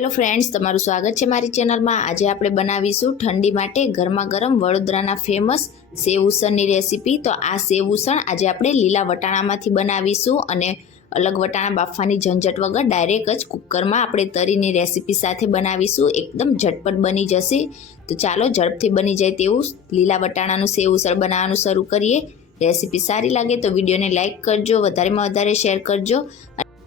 Hello friends, તમારું સ્વાગત છે મારી ચેનલમાં। આજે આપણે બનાવીશું ઠંડી માટે ગરમા ગરમ વડોદરાના ફેમસ સેવ ઉસળની રેસીપી। તો આ સેવ ઉસળ આજે આપણે લીલા વટાણામાંથી બનાવીશું અને અલગ વટાણા બાફવાની ઝંઝટ વગર ડાયરેક્ટ જ કુકરમાં આપણે તરીની રેસીપી સાથે બનાવીશું। એકદમ ઝટપટ બની જશે। તો ચાલો ઝડપથી બની જાય તેવું લીલા વટાણાનું સેવ ઉસળ બનાવવાનું શરૂ કરીએ। રેસીપી સારી લાગે તો વિડીયોને લાઇક કરજો, વધારેમાં વધારે શેર કરજો।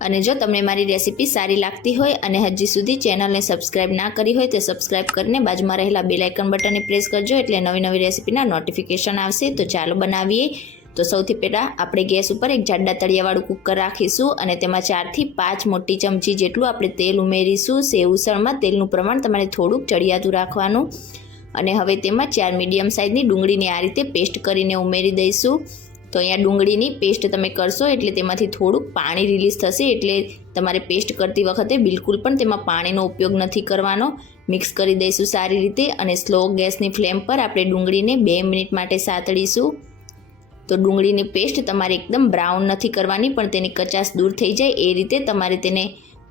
અને જો તમને મારી રેસીપી સારી લાગતી હોય અને હજી સુધી ચેનલને સબસ્ક્રાઇબ ના કરી હોય તો સબસ્ક્રાઇબ કરીને બાજુમાં રહેલા બેલ આઇકન બટનને પ્રેસ કરજો, એટલે નવી નવી રેસીપીના નોટિફિકેશન આવશે। તો ચાલો બનાવીએ। તો સૌથી પહેલાં આપણે ગેસ ઉપર એક જાડા તળિયાવાળું કુકર રાખીશું અને તેમાં 4 થી 5 મોટી ચમચી જેટલું આપણે તેલ ઉમેરીશું। સેવ ઉસળમાં તેલનું પ્રમાણ તમારે થોડુંક ચડિયાતું રાખવાનું। અને હવે તેમાં 4 મીડિયમ સાઇઝની ડુંગળીની આ રીતે પેસ્ટ કરીને ઉમેરી દઈશું। તો અહીંયા ડુંગળીની પેસ્ટ તમે કરશો એટલે તેમાંથી થોડુંક પાણી રિલીઝ થશે, એટલે તમારે પેસ્ટ કરતી વખતે બિલકુલ પણ તેમાં પાણીનો ઉપયોગ નથી કરવાનો। મિક્સ કરી દઈશું સારી રીતે અને સ્લો ગેસની ફ્લેમ પર આપણે ડુંગળીને 2 મિનિટ માટે સાતળીશું। તો ડુંગળીની પેસ્ટ તમારે એકદમ બ્રાઉન નથી કરવાની, પણ તેની કચાશ દૂર થઈ જાય એ રીતે તમારે તેને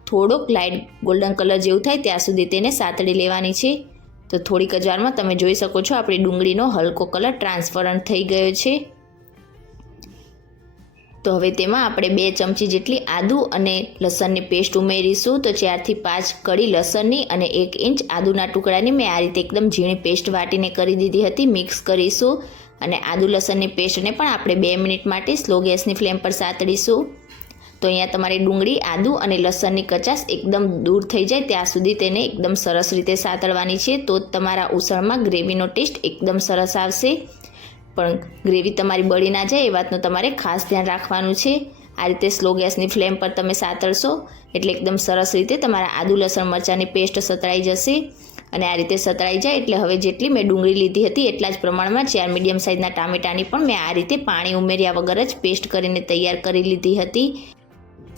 થોડોક લાઇટ ગોલ્ડન કલર જેવું થાય ત્યાં સુધી તેને સાતળી લેવાની છે। તો થોડીક જ વારમાં તમે જોઈ શકો છો આપણી ડુંગળીનો હલકો કલર ટ્રાન્સપરન્ટ થઈ ગયો છે। તો હવે તેમાં આપણે 2 ચમચી જેટલી આદુ અને લસણની પેસ્ટ ઉમેરીશું। તો 4 થી 5 કળી લસણની અને 1 ઇંચ આદુના ટુકડાની મેં આ રીતે એકદમ ઝીણી પેસ્ટ વાટીને કરી દીધી હતી। મિક્સ કરીશું અને આદુ લસણની પેસ્ટને પણ આપણે 2 મિનિટ માટે સ્લો ગેસની ફ્લેમ પર સાતળીશું। તો અહીંયા તમારી ડુંગળી, આદુ અને લસણની કચાશ એકદમ દૂર થઈ જાય ત્યાં સુધી તેને એકદમ સરસ રીતે સાતળવાની છે। તો તમારા ઉસળમાં ગ્રેવીનો ટેસ્ટ એકદમ સરસ આવશે, પણ ગ્રેવી તમારી બળી ના જાય એ વાતનું તમારે ખાસ ધ્યાન રાખવાનું છે। આ રીતે સ્લો ગેસની ફ્લેમ પર તમે સાતળશો એટલે એકદમ સરસ રીતે તમારા આદુ લસણ મરચાંની પેસ્ટ સતળાઈ જશે। અને આ રીતે સતળાઈ જાય એટલે હવે જેટલી મેં ડુંગળી લીધી હતી એટલા જ પ્રમાણમાં 4 મીડિયમ સાઇઝના ટામેટાની પણ મેં આ રીતે પાણી ઉમેર્યા વગર જ પેસ્ટ કરીને તૈયાર કરી લીધી હતી।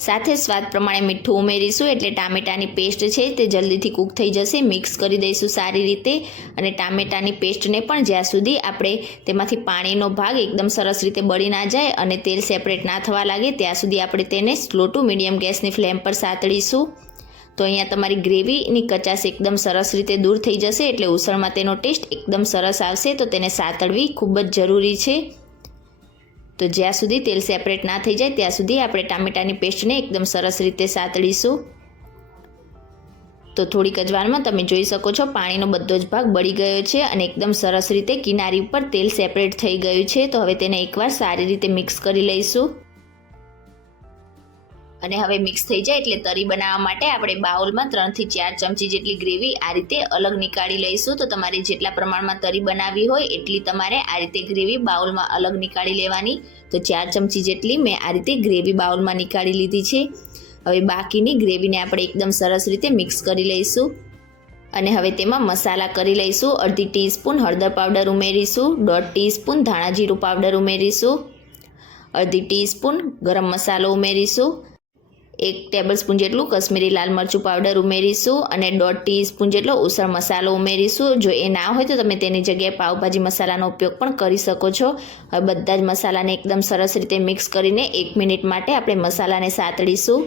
સાથે સ્વાદ પ્રમાણે મીઠું ઉમેરીશું એટલે ટામેટાની પેસ્ટ છે તે જલ્દીથી કૂક થઈ જશે। મિક્સ કરી દઈશું સારી રીતે અને ટામેટાની પેસ્ટને પણ જ્યાં સુધી આપણે તેમાંથી પાણીનો ભાગ એકદમ સરસ રીતે બળી ના જાય અને તેલ સેપરેટ ના થવા લાગે ત્યાં સુધી આપણે તેને સ્લો ટુ મીડિયમ ગેસની ફ્લેમ પર સાતળીશું। તો અહીંયા તમારી ગ્રેવીની કચાશ એકદમ સરસ રીતે દૂર થઈ જશે એટલે ઉસળમાં તેનો ટેસ્ટ એકદમ સરસ આવશે। તો તેને સાતળવી ખૂબ જ જરૂરી છે। તો જ્યાં સુધી તેલ સેપરેટ ના થઈ જાય ત્યાં સુધી આપણે ટામેટાની પેસ્ટને એકદમ સરસ રીતે સાતળીશું। તો થોડીક જ વારમાં તમે જોઈ શકો છો પાણીનો બધો જ ભાગ બળી ગયો છે અને એકદમ સરસ રીતે કિનારી ઉપર તેલ સેપરેટ થઈ ગયું છે। તો હવે તેને એકવાર સારી રીતે મિક્સ કરી લઈશું અને હવે મિક્સ થઈ જાય એટલે તરી બનાવવા માટે આપણે બાઉલમાં 3 થી 4 ચમચી જેટલી ગ્રેવી આ રીતે અલગ નીકાળી લઈશું। તો તમારે જેટલા પ્રમાણમાં તરી બનાવવી હોય એટલી તમારે આ રીતે ગ્રેવી બાઉલમાં અલગ નીકાળી લેવાની। તો 4 ચમચી જેટલી મેં આ રીતે ગ્રેવી બાઉલમાં નીકાળી લીધી છે। હવે બાકીની ગ્રેવીને આપણે એકદમ સરસ રીતે મિક્સ કરી લઈશું અને હવે તેમાં મસાલા કરી લઈશું। અડધી ટીસ્પૂન હળદર પાવડર ઉમેરીશું, 1/2 ટીસ્પૂન ધાણા જીરું પાવડર ઉમેરીશું, અડધી ટીસ્પૂન ગરમ મસાલો ઉમેરીશું, 1 ટેબલસ્પૂન જેટલું કશ્મીરી લાલ મરચું પાવડર ઉમેરીશું અને 1/2 ટીસ્પૂન જેટલો ઉસળ મસાલો ઉમેરીશું। જો એ ના હોય તો તમે તેની જગ્યાએ પાવભાજી મસાલાનો ઉપયોગ પણ કરી શકો છો। હવે બધા જ મસાલાને એકદમ સરસ રીતે મિક્સ કરીને 1 મિનિટ માટે આપણે મસાલાને સાતળીશું।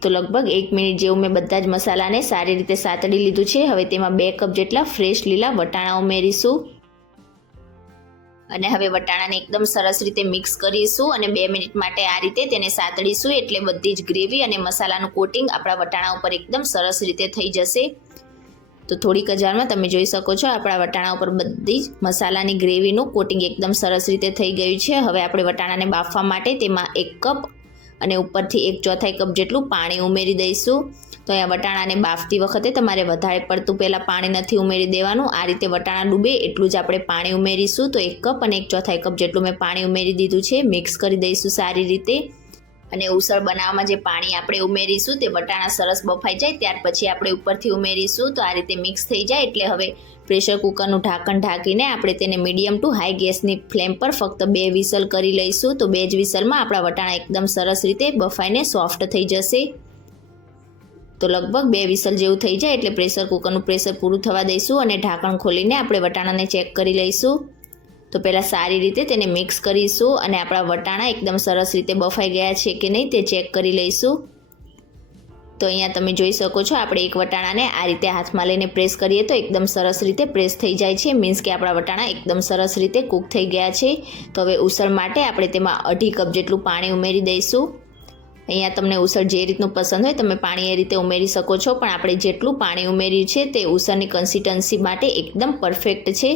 તો લગભગ 1 મિનિટ જેવું મેં બધા જ મસાલાને સારી રીતે સાતળી લીધું છે। હવે તેમાં 2 કપ જેટલા ફ્રેશ લીલા વટાણા ઉમેરીશું અને હવે વટાણાને એકદમ સરસ રીતે મિક્સ કરીશું અને 2 મિનિટ માટે આ રીતે તેને સાતળીશું એટલે બધી જ ગ્રેવી અને મસાલાનું કોટિંગ આપણા વટાણા ઉપર એકદમ સરસ રીતે થઈ જશે। તો થોડીક જ વારમાં તમે જોઈ શકો છો આપણા વટાણા ઉપર બધી જ મસાલાની ગ્રેવીનું કોટિંગ એકદમ સરસ રીતે થઈ ગયું છે। હવે આપણે વટાણાને બાફવા માટે તેમાં 1 કપ અને ઉપરથી 1/4 કપ જેટલું પાણી ઉમેરી દઈશું। તો અહીંયા વટાણાને બાફતી વખતે તમારે વધારે પડતું પહેલાં પાણી નથી ઉમેરી દેવાનું। આ રીતે વટાણા ડૂબે એટલું જ આપણે પાણી ઉમેરીશું। તો 1 કપ અને 1/4 કપ જેટલું મેં પાણી ઉમેરી દીધું છે। મિક્સ કરી દઈશું સારી રીતે અને ઉસળ બનાવવામાં જે પાણી આપણે ઉમેરીશું તે વટાણા સરસ બફાઈ જાય ત્યાર પછી આપણે ઉપરથી ઉમેરીશું। તો આ રીતે મિક્સ થઈ જાય એટલે હવે પ્રેશર કુકરનું ઢાંકણ ઢાંકીને આપણે તેને મીડિયમ ટુ હાઈ ગેસની ફ્લેમ પર ફક્ત 2 વિસલ કરી લઈશું। તો 2 જ વિસલમાં આપણા વટાણા એકદમ સરસ રીતે બફાઈને સોફ્ટ થઈ જશે। તો લગભગ 2 વિસલ જેવું થઈ જાય એટલે પ્રેશર કુકરનું પ્રેશર પૂરું થવા દઈશું અને ઢાંકણ ખોલીને આપણે વટાણાને ચેક કરી લઈશું। તો પહેલાં સારી રીતે તેને મિક્સ કરીશું અને આપણા વટાણા એકદમ સરસ રીતે બફાઈ ગયા છે કે નહીં તે ચેક કરી લઈશું। તો અહીંયા તમે જોઈ શકો છો આપણે એક વટાણાને આ રીતે હાથમાં લઈને પ્રેસ કરીએ તો એકદમ સરસ રીતે પ્રેસ થઈ જાય છે, મીન્સ કે આપણા વટાણા એકદમ સરસ રીતે કૂક થઈ ગયા છે। તો હવે ઉસળ માટે આપણે તેમાં 2.5 કપ જેટલું પાણી ઉમેરી દઈશું। અહીંયા તમને ઉસળ જે રીતનું પસંદ હોય તમે પાણી એ રીતે ઉમેરી શકો છો, પણ આપણે જેટલું પાણી ઉમેર્યું છે તે ઉસળની કન્સિસ્ટન્સી માટે એકદમ પરફેક્ટ છે।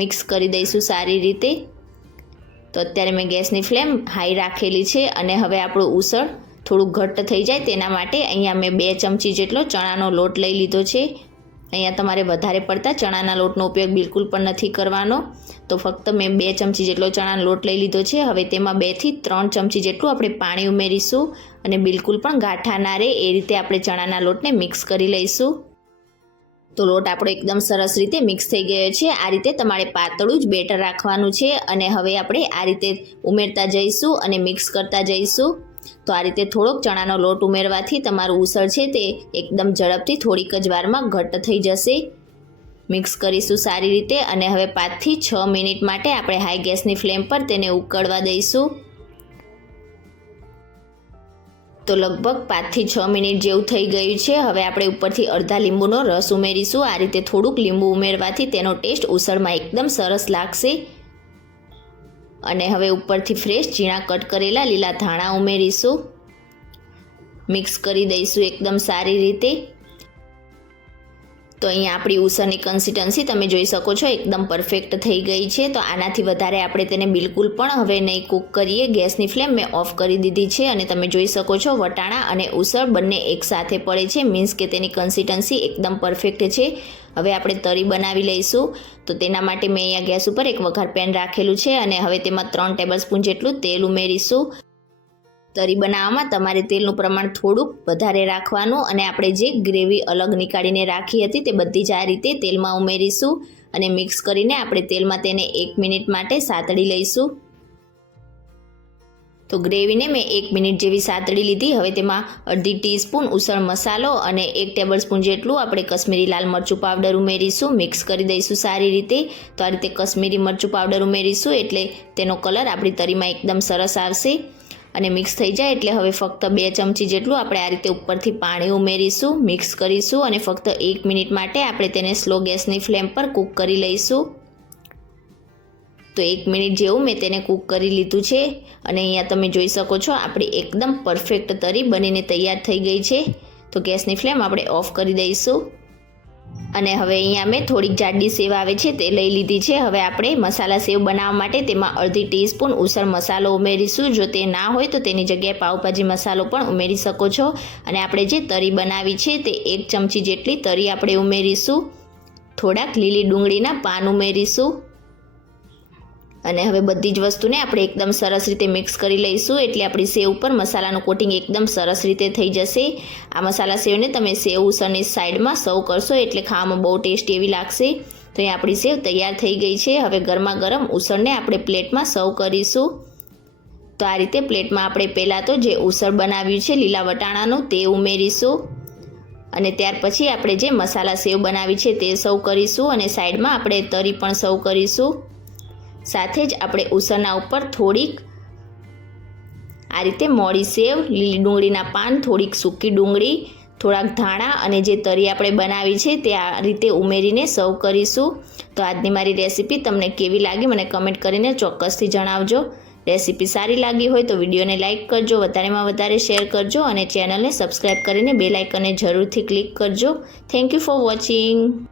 મિક્સ કરી દઈશું સારી રીતે। તો અત્યારે મેં ગેસની ફ્લેમ હાઈ રાખેલી છે અને હવે આપણું ઉસળ થોડું ઘટ્ટ થઈ જાય તેના માટે અહીંયા મેં 2 ચમચી જેટલો ચણાનો લોટ લઈ લીધો છે। અહીંયા તમારે વધારે પડતા ચણાના લોટનો ઉપયોગ બિલકુલ પણ નથી કરવાનો, તો ફક્ત મેં 2 ચમચી જેટલો ચણાનો લોટ લઈ લીધો છે। હવે તેમાં 2 થી 3 ચમચી જેટલું આપણે પાણી ઉમેરીશું અને બિલકુલ પણ ગાંઠા ના રહે એ રીતે આપણે ચણાના લોટને મિક્સ કરી લઈશું। તો લોટ આપણો એકદમ સરસ રીતે મિક્સ થઈ ગયો છે। આ રીતે તમારે પાતળું જ બેટર રાખવાનું છે અને હવે આપણે આ રીતે ઉમેરતા જઈશું અને મિક્સ કરતા જઈશું। તો આ રીતે થોડોક ચણાનો લોટ ઉમેરવાથી તમારું ઉસળ છે તે એકદમ ઝડપથી થોડીક જ વારમાં ઘટ્ટ થઈ જશે। મિક્સ કરીશું સારી રીતે અને હવે 5 થી 6 મિનિટ માટે આપણે હાઈ ગેસની ફ્લેમ પર તેને ઉકળવા દઈશું। તો લગભગ 5 થી 6 મિનિટ જેવું થઈ ગયું છે। હવે આપણે ઉપરથી અડધા લીંબુનો રસ ઉમેરીશું। આ રીતે થોડુંક લીંબુ ઉમેરવાથી તેનો ટેસ્ટ ઉસળમાં એકદમ સરસ લાગશે। અને હવે ઉપરથી ફ્રેશ ઝીણા કટ કરેલા લીલા ધાણા ઉમેરીશું। મિક્સ કરી દઈશું એકદમ સારી રીતે। તો અહીંયા આપણી ઉસળની કન્સિસ્ટન્સી તમે જોઈ શકો છો એકદમ પરફેક્ટ થઈ ગઈ છે। તો આનાથી વધારે આપણે તેને બિલકુલ પણ હવે નહીં કૂક કરીએ। ગેસની ફ્લેમ મેં ઓફ કરી દીધી છે અને તમે જોઈ શકો છો વટાણા અને ઉસળ બંને એકસાથે પડે છે, મીન્સ કે તેની કન્સિસ્ટન્સી એકદમ પરફેક્ટ છે। હવે આપણે તરી બનાવી લઈશું। તો તેના માટે મેં અહીંયા ગેસ ઉપર એક વઘાર પેન રાખેલું છે અને હવે તેમાં 3 ટેબલસ્પૂન જેટલું તેલ ઉમેરીશું। તરી બનાવવામાં તમારે તેલનું પ્રમાણ થોડુંક વધારે રાખવાનું અને આપણે જે ગ્રેવી અલગ નીકાળીને રાખી હતી તે બધી જ આ રીતે તેલમાં ઉમેરીશું અને મિક્સ કરીને આપણે તેલમાં તેને 1 મિનિટ માટે સાતળી લઈશું। તો ગ્રેવીને મેં 1 મિનિટ જેવી સાતળી લીધી। હવે તેમાં અડધી ટીસ્પૂન ઉસળ મસાલો અને 1 ટેબલસ્પૂન જેટલું આપણે કશ્મીરી લાલ મરચું પાવડર ઉમેરીશું। મિક્સ કરી દઈશું સારી રીતે। તો આ રીતે કશ્મીરી મરચું પાવડર ઉમેરીશું એટલે તેનો કલર આપણી તરીમાં એકદમ સરસ આવશે। અને મિક્સ થઈ જાય એટલે હવે ફક્ત 2 ચમચી જેટલું આપણે આ રીતે ઉપરથી પાણી ઉમેરીશું, મિક્સ કરીશું અને ફક્ત 1 મિનિટ માટે આપણે તેને સ્લો ગેસની ફ્લેમ પર કૂક કરી લઈશું। તો 1 મિનિટ જેવું મેં તેને કૂક કરી લીધું છે અને અહીંયા તમે જોઈ શકો છો આપણી એકદમ પરફેક્ટ તરી બનીને તૈયાર થઈ ગઈ છે। તો ગેસની ફ્લેમ આપણે ઓફ કરી દઈશું અને હવે અહીંયા મેં થોડીક જાડી સેવ આવે છે તે લઈ લીધી છે। હવે આપણે મસાલા સેવ બનાવવા માટે તેમાં અડધી ટીસ્પૂન ઉસળ મસાલો ઉમેરીશું। જો તે ના હોય તો તેની જગ્યાએ પાવભાજી મસાલો પણ ઉમેરી શકો છો। અને આપણે જે તરી બનાવી છે તે 1 ચમચી જેટલી તરી આપણે ઉમેરીશું। થોડાક લીલી ડુંગળીના પાન ઉમેરીશું અને હવે બધી જ વસ્તુને આપણે એકદમ સરસ રીતે મિક્સ કરી લઈશું એટલે આપણી સેવ ઉપર મસાલાનું કોટિંગ એકદમ સરસ રીતે થઈ જશે। આ મસાલા સેવને તમે સેવ ઉસળની સાઈડમાં સર્વ કરશો એટલે ખાવામાં બહુ ટેસ્ટી એવી લાગશે। તો અહીં આપણી સેવ તૈયાર થઈ ગઈ છે। હવે ગરમા ગરમ ઉસળને આપણે પ્લેટમાં સર્વ કરીશું। તો આ રીતે પ્લેટમાં આપણે પહેલાં તો જે ઉસળ બનાવ્યું છે લીલા વટાણાનું તે ઉમેરીશું અને ત્યાર પછી આપણે જે મસાલા સેવ બનાવી છે તે સર્વ કરીશું અને સાઈડમાં આપણે તરી પણ સર્વ કરીશું। સાથે જ આપણે ઉસળના ઉપર થોડીક આ રીતે મોળી સેવ, લીલી ડુંગળીના પાન, થોડીક સૂકી ડુંગળી, થોડાક ધાણા અને જે તરી આપણે બનાવી છે તે આ રીતે ઉમેરીને સર્વ કરીશું। તો આજની મારી રેસીપી તમને કેવી લાગી મને કમેન્ટ કરીને ચોક્કસથી જણાવજો। રેસીપી સારી લાગી હોય તો વિડીયોને લાઇક કરજો, વધારેમાં વધારે શેર કરજો અને ચેનલને સબસ્ક્રાઈબ કરીને બેલ આઇકનને જરૂરથી ક્લિક કરજો। Thank you for watching.